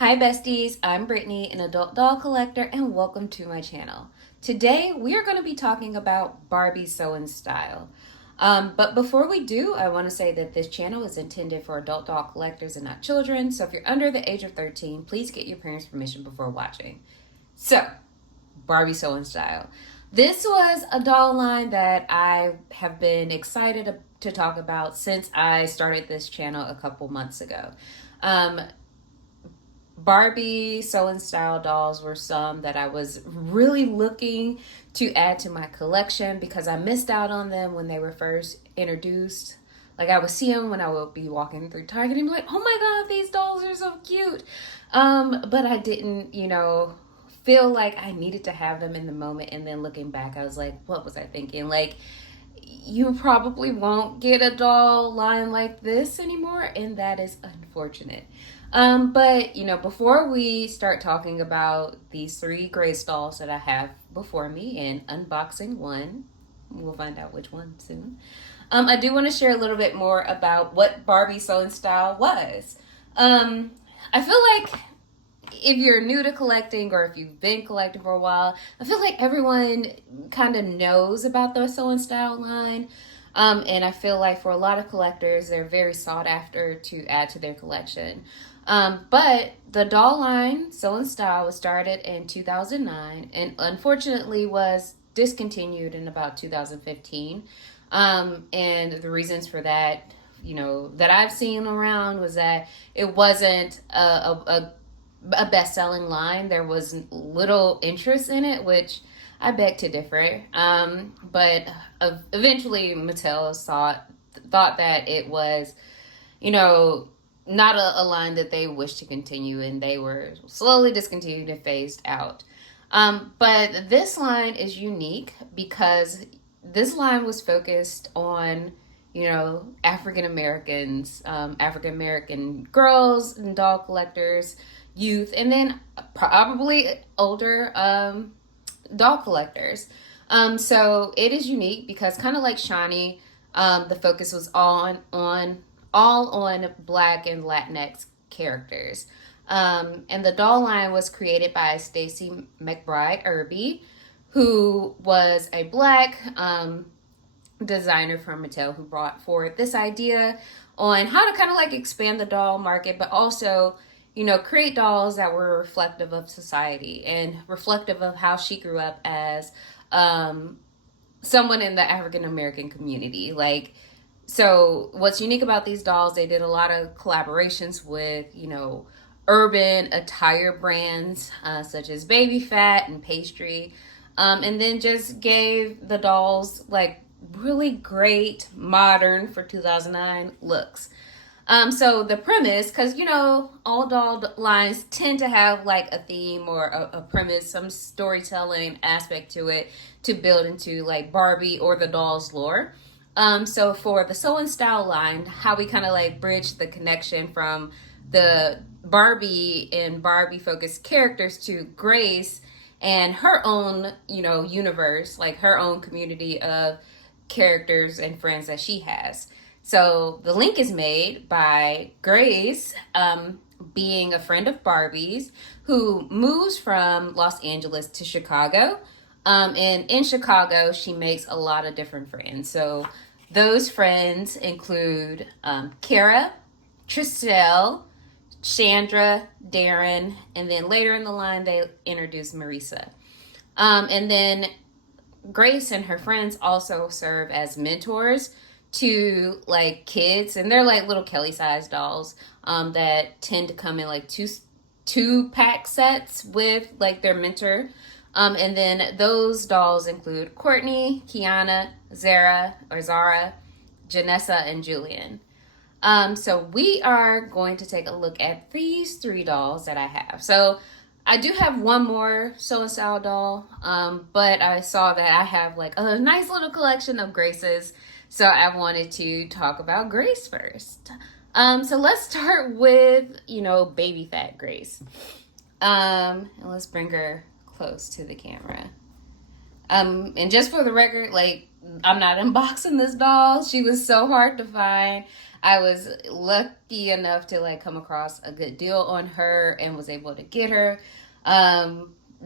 Hi besties, I'm Brittany, an adult doll collector, and welcome to my channel. Today we are going to be talking about Barbie sewing style. But before we do, I want to say that this channel is intended for adult doll collectors and not children, so if you're under the age of 13, please get your parents' permission before watching. So, Barbie sewing style. This was a doll line that I have been excited to talk about since I started this channel a couple months ago. Barbie sewing style dolls were some that I was really looking to add to my collection because I missed out on them when they were first introduced. Like I would see them when I would be walking through Target and be like, oh my God, these dolls are so cute. But I didn't, feel like I needed to have them in the moment. And then looking back, I was like, what was I thinking? Like, you probably won't get a doll line like this anymore, and that is unfortunate. But before we start talking about these three Grace dolls that I have before me and unboxing one, we'll find out which one soon. I do want to share a little bit more about what Barbie sewing style was. I feel like if you're new to collecting or if you've been collecting for a while, I feel like everyone kind of knows about the sewing style line. And I feel like for a lot of collectors, they're very sought after to add to their collection. But the doll line, sewing style, was started in 2009 and unfortunately was discontinued in about 2015. And the reasons for that, that I've seen around was that it wasn't a best-selling line. There was little interest in it, which I beg to differ. But eventually Mattel thought that it was, not a line that they wished to continue, and they were slowly discontinued and phased out. But this line is unique because this line was focused on African Americans, African American girls and doll collectors, youth, and then probably older doll collectors. So it is unique because kind of like Shani, the focus was all on Black and Latinx characters. And the doll line was created by Stacy McBride Irby, who was a Black designer from Mattel who brought forward this idea on how to kind of like expand the doll market, but also create dolls that were reflective of society and reflective of how she grew up as someone in the African American community. So what's unique about these dolls, they did a lot of collaborations with, urban attire brands such as Baby Fat and Pastry, and then just gave the dolls like really great modern for 2009 looks. So the premise, because all doll lines tend to have like a theme or a premise, some storytelling aspect to it to build into like Barbie or the doll's lore. So for the sewing style line, how we kind of like bridge the connection from the Barbie and Barbie focused characters to Grace and her own, universe, like her own community of characters and friends that she has. So the link is made by Grace, being a friend of Barbie's who moves from Los Angeles to Chicago. And in Chicago, she makes a lot of different friends. So those friends include Kara, Tristel, Chandra, Darren, and then later in the line, they introduce Marisa. And then Grace and her friends also serve as mentors to like kids, and they're like little Kelly sized dolls that tend to come in like two pack sets with like their mentor. And then those dolls include Courtney, Kiana, Zara, Janessa, and Julian. So we are going to take a look at these three dolls that I have. So I do have one more sewing style doll, but I saw that I have like a nice little collection of Graces. So I wanted to talk about Grace first. So let's start with, Baby Fat Grace. And let's bring her close to the camera. And just for the record, like, I'm not unboxing this doll. She was so hard to find. I was lucky enough to like come across a good deal on her and was able to get her.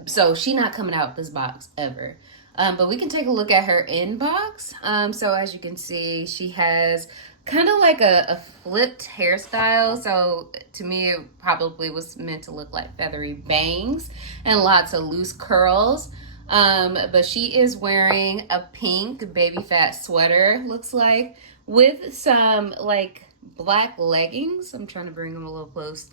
So she not coming out this box ever. But we can take a look at her inbox. So as you can see, she has kind of like a flipped hairstyle. So to me, it probably was meant to look like feathery bangs and lots of loose curls. But she is wearing a pink baby fat sweater, looks like, with some like black leggings. I'm trying to bring them a little close.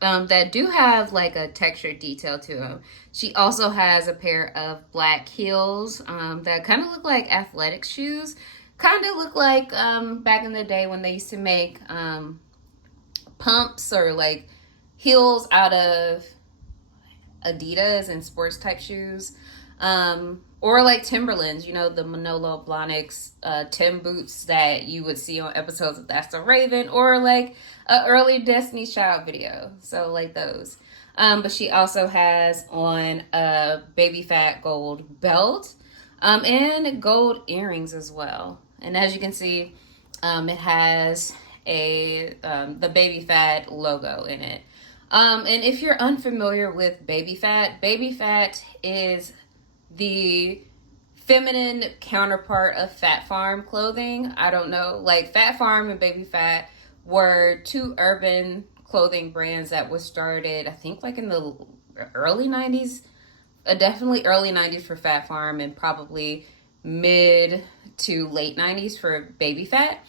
That do have like a textured detail to them. She also has a pair of black heels that kind of look like athletic shoes. Kind of look like back in the day when they used to make pumps or like heels out of Adidas and sports type shoes. Or like Timberlands, you know, the Manolo Blahniks Tim boots that you would see on episodes of That's a Raven, or like an early Destiny's Child video. So like those. But she also has on a baby fat gold belt and gold earrings as well. And as you can see, it has the baby fat logo in it. And if you're unfamiliar with baby fat is the feminine counterpart of Fat Farm clothing. I don't know, like Fat Farm and Baby Fat were two urban clothing brands that was started, I think, like in the early 90s. Definitely early 90s for Fat Farm and probably mid to late 90s for Baby Fat.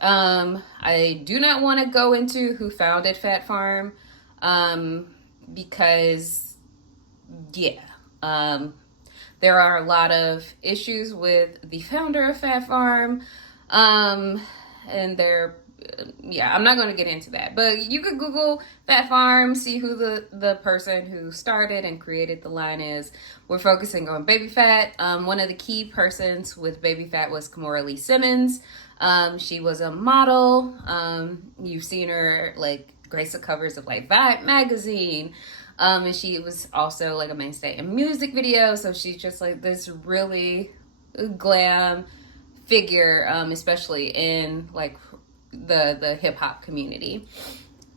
I do not want to go into who founded Fat Farm because, yeah, there are a lot of issues with the founder of Fat Farm, and I'm not going to get into that. But you could Google Fat Farm, see who the person who started and created the line is. We're focusing on Baby Fat. One of the key persons with Baby Fat was Kimora Lee Simmons. She was a model. You've seen her like grace the covers of like Vibe magazine. And she was also like a mainstay in music videos. So she's just like this really glam figure, especially in like the hip hop community.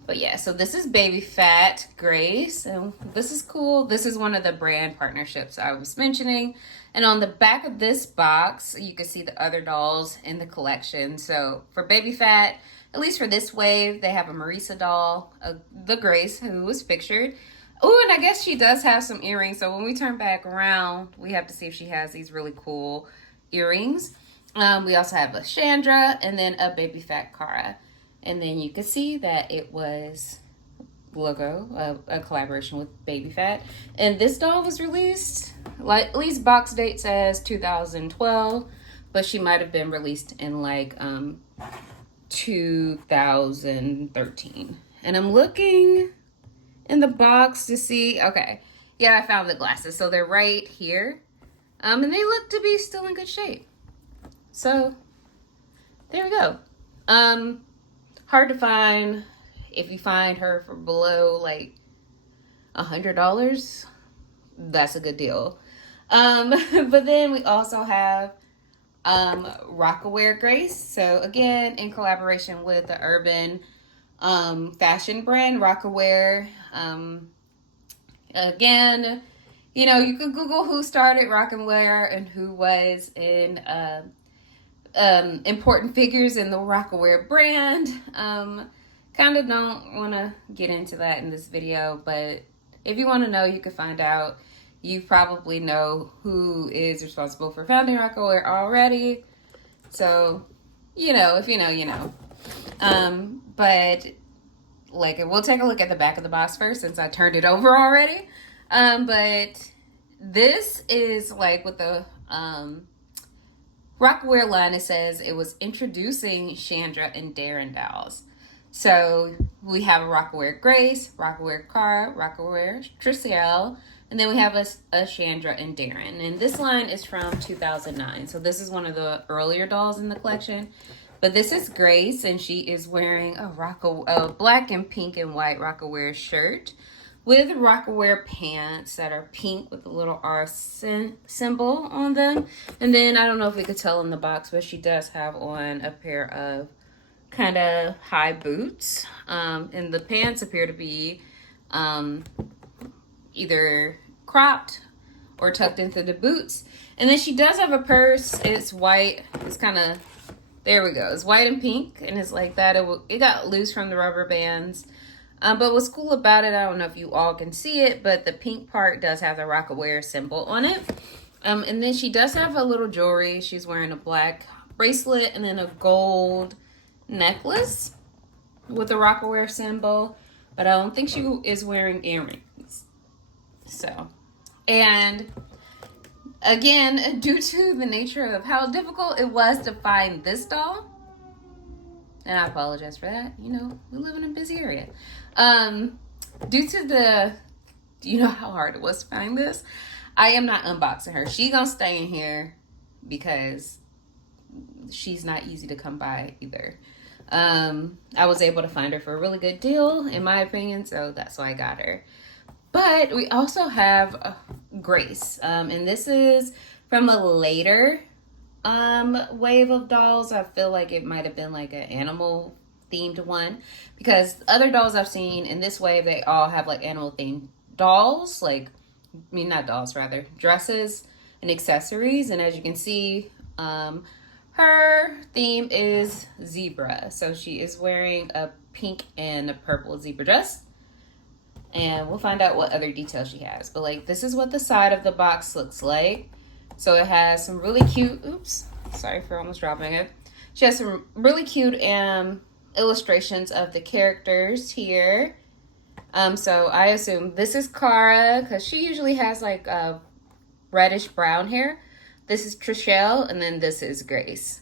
But yeah, so this is Baby Fat Grace, and this is cool. This is one of the brand partnerships I was mentioning. And on the back of this box, you can see the other dolls in the collection. So for Baby Fat, at least for this wave, they have a Marisa doll, the Grace, who was pictured. Oh, and I guess she does have some earrings. So when we turn back around, we have to see if she has these really cool earrings. We also have a Chandra and then a Baby Fat Cara. And then you can see that it was logo, a collaboration with Baby Fat. And this doll was released, like at least box date says 2012, but she might have been released in like 2013. And I'm looking in the box to see, okay, yeah, I found the glasses. So they're right here. And they look to be still in good shape. So there we go. Hard to find. If you find her for below like $100, that's a good deal. But then we also have Rockaware Grace. So again, in collaboration with the urban fashion brand Rockaware. Again, you know, you could Google who started Rockaware and who was in important figures in the Rockaware brand. Kind of don't want to get into that in this video, but if you want to know, you can find out. You probably know who is responsible for founding Rockaware already. So, you know, if you know, you know. But like, we'll take a look at the back of the box first since I turned it over already. But this is like with the Rockaware line, it says it was introducing Chandra and Darren dolls. So we have a Rockaware Grace, Rockaware Cara, Rockaware Triciel, and then we have a Chandra and Darren. And this line is from 2009. So this is one of the earlier dolls in the collection. But this is Grace, and she is wearing a black and pink and white Rockaware shirt with Rocawear pants that are pink with a little R symbol on them. And then I don't know if we could tell in the box, but she does have on a pair of kind of high boots. And the pants appear to be either cropped or tucked into the boots. And then she does have a purse. It's white. It's kind of, there we go. It's white and pink, and it's like that. It got loose from the rubber bands. But what's cool about it, I don't know if you all can see it, but the pink part does have the Rocawear symbol on it. And then she does have a little jewelry. She's wearing a black bracelet and then a gold necklace with the Rocawear symbol. But I don't think she is wearing earrings. So, and again, due to the nature of how difficult it was to find this doll, and I apologize for that, you know, we live in a busy area. Due to the, you know how hard it was to find this, I am not unboxing her. She's gonna stay in here because she's not easy to come by either. I was able to find her for a really good deal, in my opinion, so that's why I got her. But we also have Grace, and this is from a later wave of dolls. I feel like it might have been like an animal themed one, because other dolls I've seen in this wave, they all have like animal themed dolls, like, I mean, not dolls, rather, dresses and accessories. And as you can see, her theme is zebra. So she is wearing a pink and a purple zebra dress. And we'll find out what other details she has. But like, this is what the side of the box looks like. So it has some really cute, oops, sorry for almost dropping it. She has some really cute illustrations of the characters here. So I assume this is Cara, because she usually has like reddish brown hair. This is Trishelle, and then this is Grace.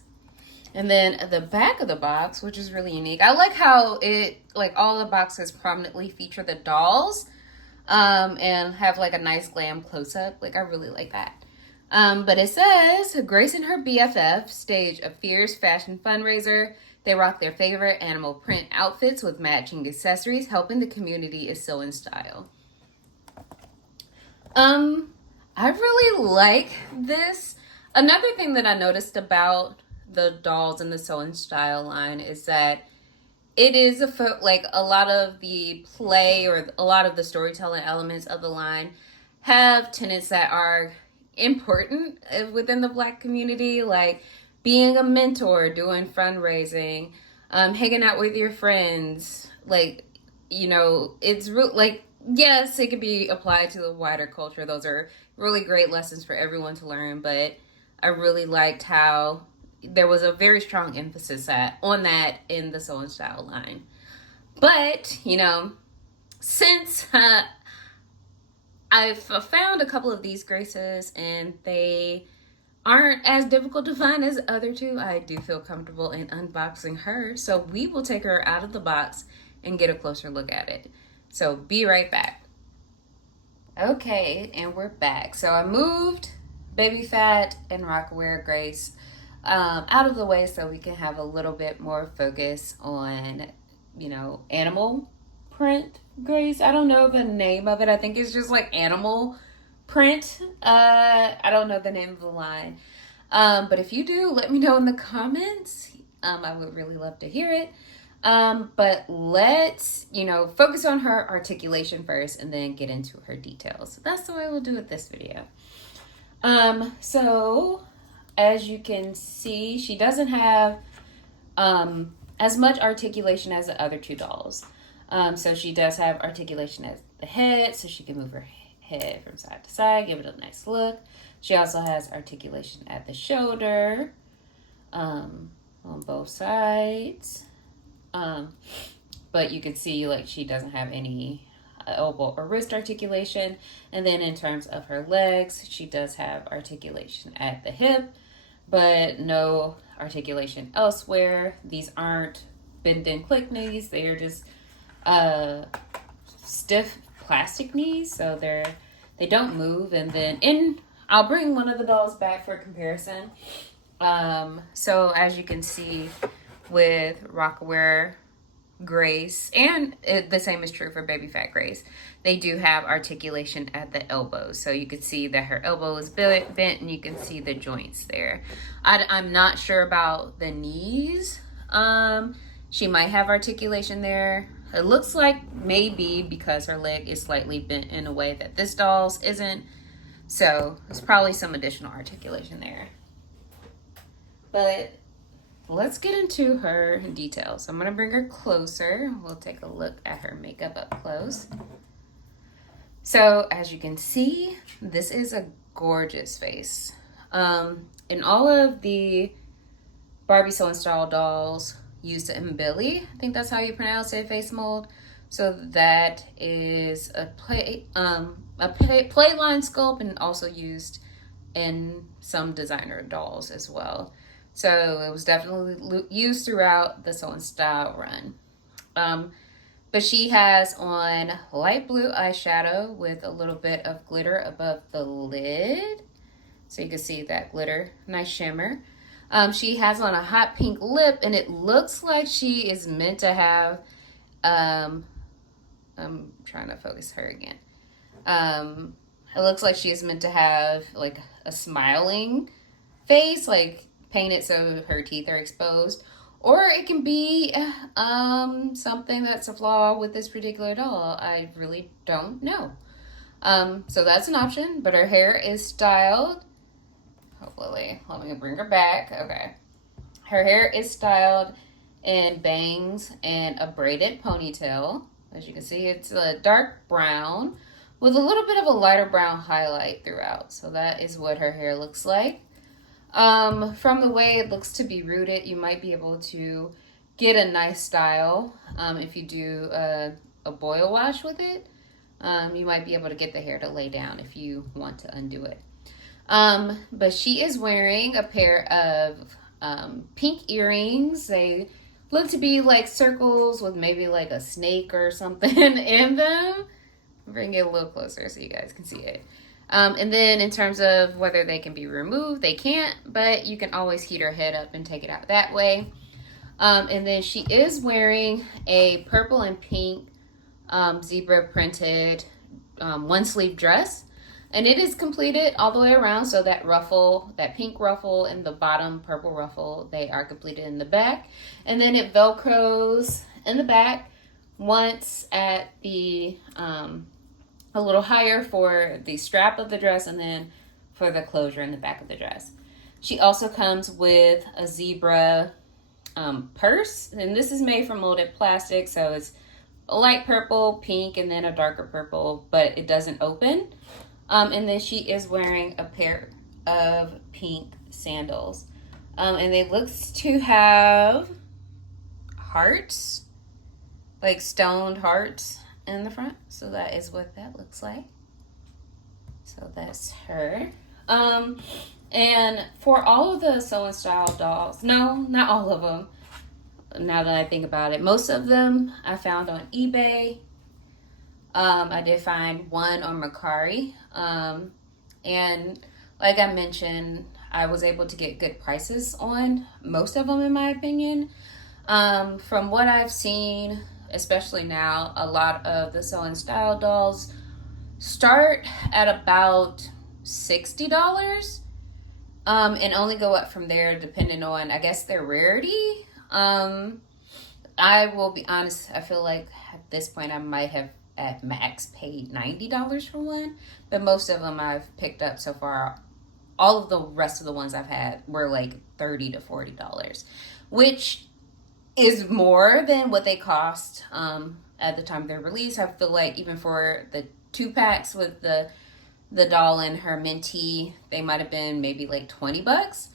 And then the back of the box, which is really unique. I like how it, like, all the boxes prominently feature the dolls and have like a nice glam close-up. Like, I really like that. But it says, Grace and her BFF stage a fierce fashion fundraiser. They rock their favorite animal print outfits with matching accessories, helping the community is so in style. I really like this. Another thing that I noticed about the dolls in the Sew in Style line is that it is like a lot of the play or a lot of the storytelling elements of the line have tenets that are important within the Black community, like being a mentor, doing fundraising, hanging out with your friends. Like, you know, it's like, yes, it could be applied to the wider culture. Those are really great lessons for everyone to learn, but I really liked how there was a very strong emphasis on that in the Sew in Style line. But, you know, since I've found a couple of these Graces and they aren't as difficult to find as the other two, I do feel comfortable in unboxing her. So we will take her out of the box and get a closer look at it. So be right back. Okay, and we're back. So I moved Baby Phat and Rocawear Grace out of the way so we can have a little bit more focus on, you know, animal print Grace. I don't know the name of it. I think it's just like animal print. I don't know the name of the line. But if you do, let me know in the comments. I would really love to hear it. But let's, you know, focus on her articulation first and then get into her details. That's the way we'll do it this video. So as you can see, she doesn't have as much articulation as the other two dolls. So she does have articulation at the head, so she can move her head from side to side, give it a nice look. She also has articulation at the shoulder, on both sides. But you can see, like, she doesn't have any elbow or wrist articulation. And then in terms of her legs, she does have articulation at the hip, but no articulation elsewhere. These aren't bend and click knees. They are just stiff plastic knees, so they don't move. And then I'll bring one of the dolls back for comparison. So as you can see with Rocawear Grace, and the same is true for Baby Fat Grace, they do have articulation at the elbows. So you can see that her elbow is bent and you can see the joints there. I'm not sure about the knees. She might have articulation there. It looks like maybe because her leg is slightly bent in a way that this doll's isn't. So there's probably some additional articulation there. But let's get into her details. I'm going to bring her closer. We'll take a look at her makeup up close. So as you can see, this is a gorgeous face. In all of the Barbie Sew and Style dolls used in Billy, I think that's how you pronounce it, face mold. So that is a play line sculpt and also used in some designer dolls as well. So it was definitely used throughout the Sew and Style run. But she has on light blue eyeshadow with a little bit of glitter above the lid. So you can see that glitter, nice shimmer. She has on a hot pink lip, and it looks like she is meant to have, I'm trying to focus her again. It looks like she is meant to have like a smiling face, like painted so her teeth are exposed. Or it can be something that's a flaw with this particular doll. I really don't know. So that's an option, but her hair is styled. Hopefully, let me bring her back. Okay. Her hair is styled in bangs and a braided ponytail. As you can see, it's a dark brown with a little bit of a lighter brown highlight throughout. So that is what her hair looks like. From the way it looks to be rooted, you might be able to get a nice style. If you do a boil wash with it, you might be able to get the hair to lay down if you want to undo it. But she is wearing a pair of pink earrings. They look to be like circles with maybe like a snake or something in them. Bring it a little closer so you guys can see it. And then in terms of whether they can be removed, they can't, but you can always heat her head up and take it out that way. And then she is wearing a purple and pink zebra printed one sleeve dress. And it is completed all the way around. So that ruffle, that pink ruffle and the bottom purple ruffle, they are completed in the back. And then it Velcros in the back once at the, a little higher for the strap of the dress and then for the closure in the back of the dress. She also comes with a zebra purse. And this is made from molded plastic. So it's a light purple, pink, and then a darker purple, but it doesn't open. And then she is wearing a pair of pink sandals. And they look to have hearts, like stoned hearts in the front. So that is what that looks like. So that's her. And for all of the Sew and Style dolls, no, not all of them. Now that I think about it, most of them I found on eBay. I did find one on Mercari. And like I mentioned, I was able to get good prices on most of them, in my opinion. From what I've seen, especially now, a lot of the Sew and Style dolls start at about $60 and only go up from there depending on, I guess, their rarity. I will be honest, I feel like at this point I might have at max paid $90 for one, but most of them I've picked up so far. All of the rest of the ones I've had were like $30 to $40, which is more than what they cost at the time of their release. I feel like even for the 2-packs with the doll and her mentee, they might have been maybe like $20.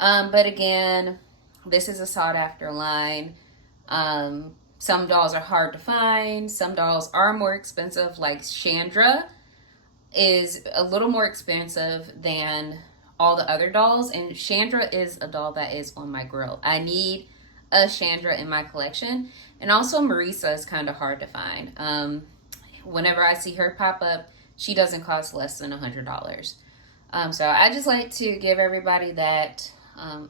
But again, this is a sought after line. Some dolls are hard to find. Some dolls are more expensive, like Chandra is a little more expensive than all the other dolls. And Chandra is a doll that is on my grill. I need a Chandra in my collection. And also Marisa is kind of hard to find. Whenever I see her pop up, she doesn't cost less than $100. So I just like to give everybody that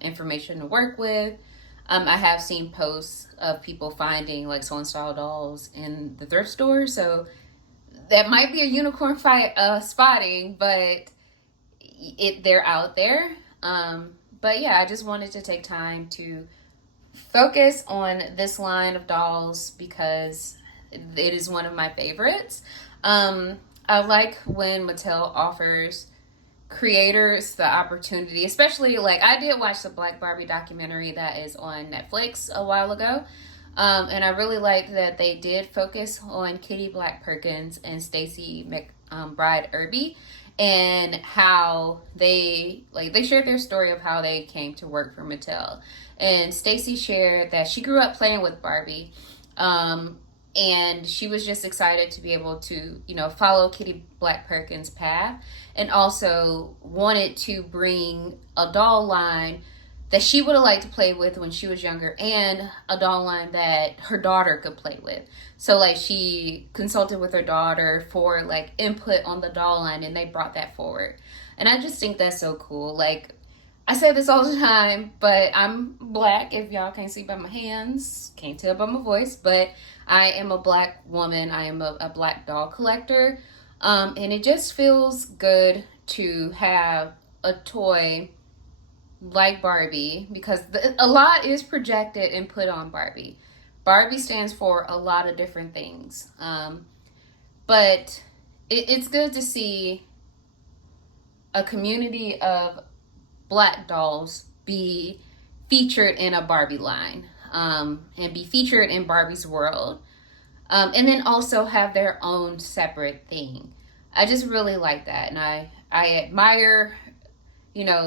information to work with. I have seen posts of people finding like Soul and Style dolls in the thrift store, so that might be a unicorn fight spotting, but they're out there. But yeah, I just wanted to take time to focus on this line of dolls because it is one of my favorites. I like when Mattel offers creators the opportunity, especially like I did watch the Black Barbie documentary that is on Netflix a while ago. And I really like that they did focus on Kitty Black Perkins and Stacey McBride Irby, and how they shared their story of how they came to work for Mattel. And Stacey shared that she grew up playing with Barbie, and she was just excited to be able to, follow Kitty Black Perkins' path, and also wanted to bring a doll line that she would have liked to play with when she was younger, and a doll line that her daughter could play with. So like she consulted with her daughter for like input on the doll line, and they brought that forward. And I just think that's so cool. Like I say this all the time, but I'm Black. If y'all can't see by my hands, can't tell by my voice, but I am a Black woman. I am a Black doll collector. And it just feels good to have a toy like Barbie, because a lot is projected and put on Barbie. Barbie stands for a lot of different things. But it's good to see a community of Black dolls be featured in a Barbie line, and be featured in Barbie's world, and then also have their own separate thing. I just really like that, and I admire,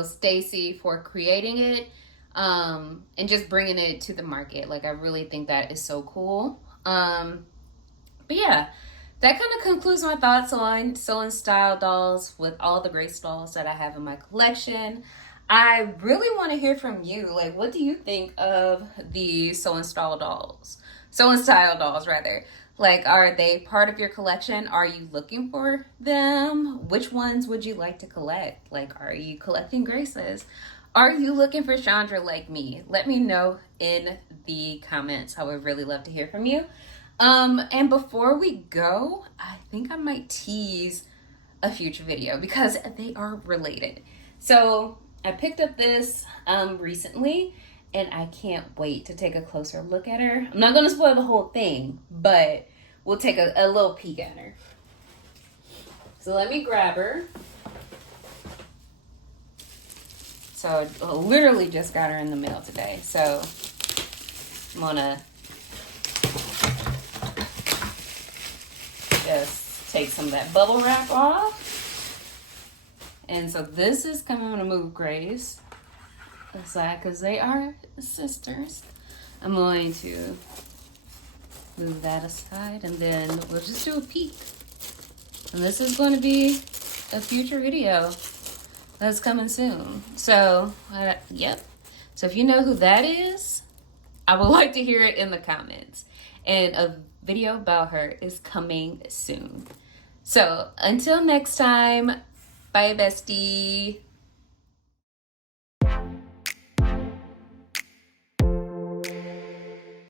Stacey for creating it, and just bringing it to the market. Like I really think that is so cool. But yeah, that kind of concludes my thoughts on Soul and Style dolls with all the great dolls that I have in my collection. I really want to hear from you. Like, what do you think of the Soul and Style dolls? Soul and Style dolls, rather. Like, are they part of your collection? Are you looking for them? Which ones would you like to collect? Like, are you collecting Graces? Are you looking for Chandra like me? Let me know in the comments. I would really love to hear from you. And before we go, I think I might tease a future video because they are related. So I picked up this recently, and I can't wait to take a closer look at her. I'm not going to spoil the whole thing, but we'll take a little peek at her. So let me grab her. So I literally just got her in the mail today. So I'm going to just take some of that bubble wrap off. And so this is coming to move Grace aside because they are sisters. I'm going to move that aside, and then we'll just do a peek. And this is going to be a future video that's coming soon. So, yep. So if you know who that is, I would like to hear it in the comments. And a video about her is coming soon. So until next time, bye bestie.